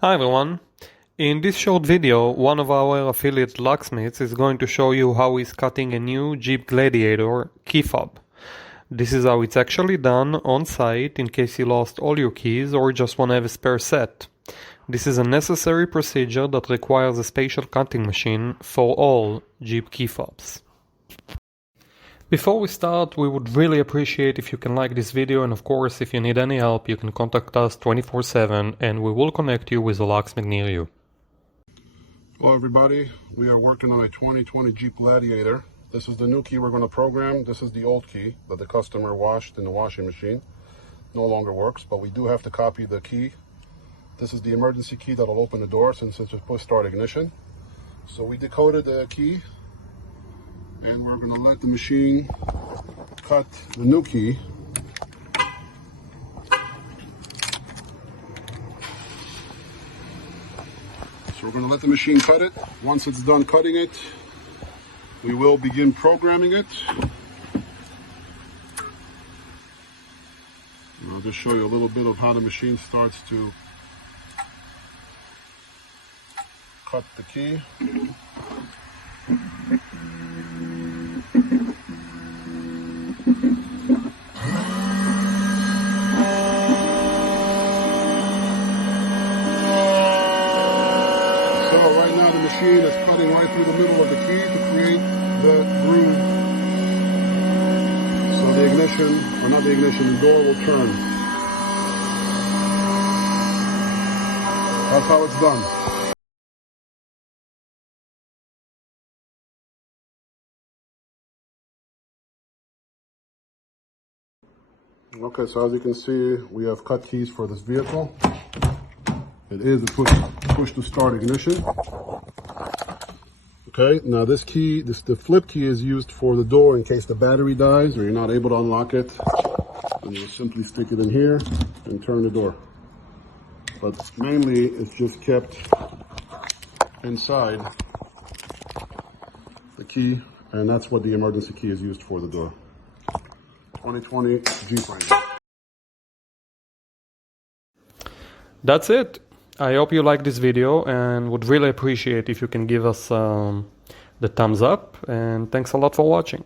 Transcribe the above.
Hi everyone. In this short video, one of our affiliate locksmiths is going to show you how he's cutting a new Jeep Gladiator key fob. This is how it's actually done on site in case you lost all your keys or just want to have a spare set. This is a necessary procedure that requires a special cutting machine for all Jeep key fobs. Before we start, we would really appreciate if you can like this video, and of course if you need any help you can contact us 24/7 and we will connect you with a locksmith near you. Hello everybody, we are working on a 2020 Jeep Gladiator. This is the new key we're going to program. This is the old key that the customer washed in the washing machine. No longer works, but we do have to copy the key. This is the emergency key that will open the door since it's a push start ignition. So we decoded the key and we're going to let the machine cut the new key. So we're going to let the machine cut it. Once it's done cutting it, we will begin programming it. And I'll just show you a little bit of how the machine starts to cut the key. So right now the machine is cutting right through the middle of the key to create the groove. So the ignition, or not the ignition, the door will turn. That's how it's done. Okay, so as you can see, we have cut keys for this vehicle. It is a push to start ignition. Okay, now this key, the flip key is used for the door in case the battery dies or you're not able to unlock it. And you simply stick it in here and turn the door. But mainly it's just kept inside the key, and that's what the emergency key is used for, the door. 2020 Jeep Wrangler. That's it. I hope you like this video and would really appreciate if you can give us the thumbs up, and thanks a lot for watching.